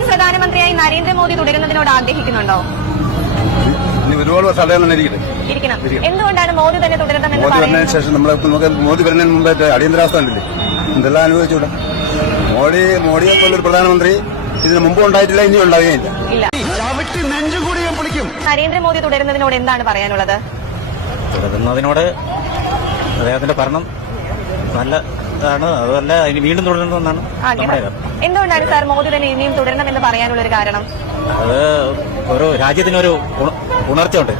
Indian പ്രധാനമന്ത്രിയായി നരേന്ദ്രമോദി തുടരുന്നതിനോട് ആഗ്രഹിക്കുന്നുണ്ടോ? ഒരുപാട് വർഷം ഇരിക്കണം. എന്തുകൊണ്ടാണ് മോദി തന്നെ തുടരുന്നതെന്ന് മോദി വരുന്നതിന് ശേഷം മോദി വരുന്നതിന് മുമ്പേ അടിയന്തരാവസ്ഥ ഉണ്ടല്ലേ, എന്തെല്ലാം അനുഭവിച്ചൂടെ? മോഡിയെ പോലൊരു പ്രധാനമന്ത്രി ഇതിന് മുമ്പ് ഉണ്ടായിട്ടില്ല, ഇനി ഉണ്ടാവുകയില്ല. നരേന്ദ്രമോദി തുടരുന്നതിനോട് എന്താണ് പറയാനുള്ളത്? തുടരുന്നതിനോട് അദ്ദേഹത്തിന്റെ ഭരണം നല്ലതാണ്, അതുമല്ല ഇനി വീണ്ടും തുടരുന്നതെന്നാണ് നമ്മുടെ. എന്തുകൊണ്ടാണ് സാർ മോദി തന്നെ ഇനിയും തുടരണമെന്ന് പറയാനുള്ള ഒരു കാരണം? അത് ഒരു രാജ്യത്തിനൊരു ഉണർച്ചയുണ്ട്.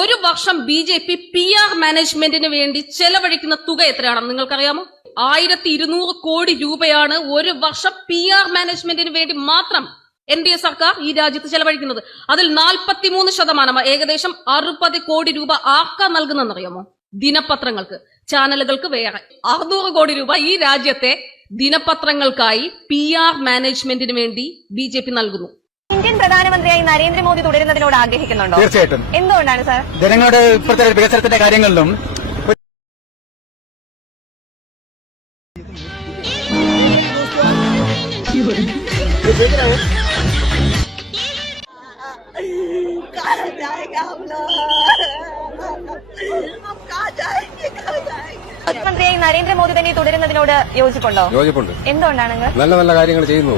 ഒരു വർഷം BJP PR മാനേജ്മെന്റിന് വേണ്ടി ചെലവഴിക്കുന്ന തുക എത്രയാണെന്ന് നിങ്ങൾക്കറിയാമോ? 1200 കോടി രൂപയാണ് ഒരു വർഷം PR മാനേജ്മെന്റിന് വേണ്ടി മാത്രം NDA സർക്കാർ ഈ രാജ്യത്ത് ചെലവഴിക്കുന്നത്. അതിൽ 43% ഏകദേശം 60 കോടി രൂപ ആർക്കാ നൽകുന്നതെന്നറിയാമോ? ദിനപത്രങ്ങൾക്ക്, ചാനലുകൾക്ക് വേറെ 600 കോടി രൂപ ഈ രാജ്യത്തെ ദിനപത്രങ്ങൾക്കായി PR മാനേജ്മെന്റിന് വേണ്ടി BJP നൽകുന്നു. ഇന്ത്യൻ പ്രധാനമന്ത്രിയായി നരേന്ദ്രമോദി തുടരുന്നതിനോട് ആഗ്രഹിക്കുന്നുണ്ടോ? തീർച്ചയായിട്ടും. എന്തുകൊണ്ടാണ് സാർ? ജനങ്ങളുടെ ഇപ്പോഴത്തെ വികസനത്തിന്റെ കാര്യങ്ങളിലും പ്രധാനമന്ത്രിയായി നരേന്ദ്രമോദി തന്നെ തുടരുന്നതിനോട് യോജിപ്പുണ്ടോ? യോജിപ്പുണ്ട്. എന്തുകൊണ്ടാണ്? നല്ല നല്ല കാര്യങ്ങൾ ചെയ്യുന്നു.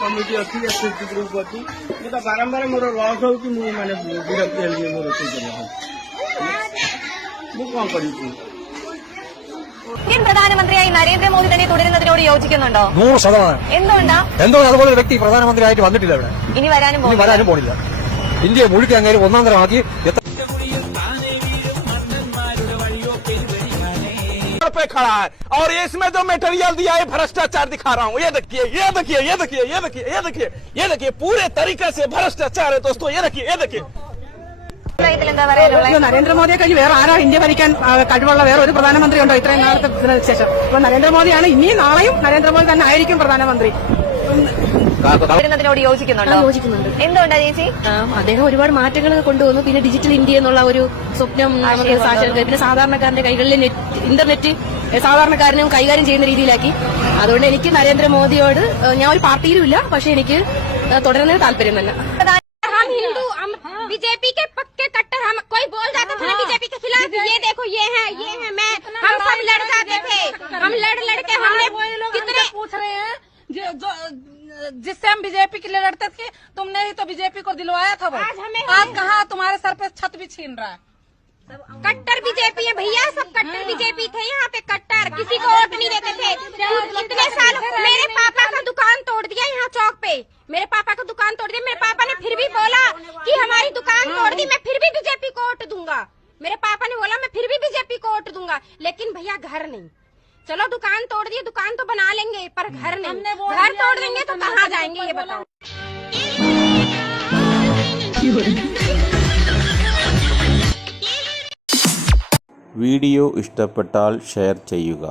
କମିଟି ଅଛି SHG ଗ୍ରୁପ ଅଛି, ମୁଁ ତ ବାରମ୍ବାର ମୋର ଲସ୍ ହଉଛି, ମୁଁ ମାନେ ବିରକ୍ତି ହେଲି ମୋ ରୋଷେଇ କରିବା ମୁଁ କଣ କରିବି? ഇന്ത്യൻ പ്രധാനമന്ത്രിയായി നരേന്ദ്രമോദി തന്നെ തുടരുന്നതിനോട് യോജിക്കുന്നുണ്ടോ? 100%. എന്തുകൊണ്ട് അതുപോലെ ഒരു വ്യക്തി പ്രധാനമന്ത്രിയായിട്ട് വന്നിട്ടില്ല ഇവിടെ, ഇനി വരാനും പോണില്ല. ഇന്ത്യയെ മുഴുക്കി അങ്ങനെ ഒന്നാം തരമാക്കി पे खड़ा है, और इसमें जो मटेरियल दिया है भ्रष्टाचार दिखा रहा हूँ. ये देखिए, ये देखिए, ये देखिए, ये देखिए, ये देखिए, ये देखिए, पूरे तरीके से भ्रष्टाचार है दोस्तों. ये देखिए, ये देखिए. നരേന്ദ്രമോദിയെ കഴിഞ്ഞ് വേറെ ആരാ ഇന്ത്യ ഭരിക്കാൻ കഴിവുള്ള വേറെ ഒരു പ്രധാനമന്ത്രി ഉണ്ടോ ഇത്രയും നാളത്തെ ശേഷം? അപ്പൊ നരേന്ദ്രമോദിയാണ്, ഇനിയും നാളെയും നരേന്ദ്രമോദി തന്നെ ആയിരിക്കും പ്രധാനമന്ത്രി. യോജിക്കുന്നുണ്ടോ? യോജിക്കുന്നുണ്ട്. എന്തുകൊണ്ടാ ചേച്ചി? അദ്ദേഹം ഒരുപാട് മാറ്റങ്ങൾ കൊണ്ടുവന്നു. പിന്നെ ഡിജിറ്റൽ ഇന്ത്യ എന്നുള്ള ഒരു സ്വപ്നം നമുക്ക് സാക്ഷാത്കരിച്ചു. പിന്നെ സാധാരണക്കാരന്റെ കൈകളിൽ ഇന്റർനെറ്റ് സാധാരണക്കാരനും കൈകാര്യം ചെയ്യുന്ന രീതിയിലാക്കി. അതുകൊണ്ട് എനിക്ക് നരേന്ദ്രമോദിയോട്, ഞാൻ ഒരു പാർട്ടിയിലും ഇല്ല, പക്ഷെ എനിക്ക് തുടരുന്നതിന് താല്പര്യം തന്നെ. हम हिंदू, हम बीजेपी के पक्के कट्टर. हम कोई बोल जाता था ना बीजेपी के खिलाफ, ये देखो ये है मैं, हम सब लड़ जाते थे. हम लड़ के हमने कितने पूछ रहे हैं जिससे हम बीजेपी के लिए लड़ते थे, तुमने ही तो बीजेपी को दिलवाया था. आज कहाँ तुम्हारे सर पे छत भी छीन रहा है. कट्टर बीजेपी है भैया, सब कट्टर बीजेपी थे यहाँ पे. कट्टर किसी को वोट नहीं देते थे. इतने साल मेरे पापा का दुकान तोड़ दिया यहाँ चौक पे. मेरे पापा का दुकान तोड़ दिया. मेरे पापा ने फिर भी बोला कि हमारी दुकान तोड़ दी, मैं फिर भी बीजेपी को वोट दूंगा. मेरे पापा ने बोला मैं फिर भी बीजेपी को वोट दूंगा. लेकिन भैया घर नहीं. चलो दुकान तोड़ दिए, दुकान तो बना लेंगे, पर घर नहीं. घर तोड़ देंगे तो कहाँ जाएंगे ये बताओ. വീഡിയോ ഇഷ്ടപ്പെട്ടാൽ ഷെയർ ചെയ്യുക.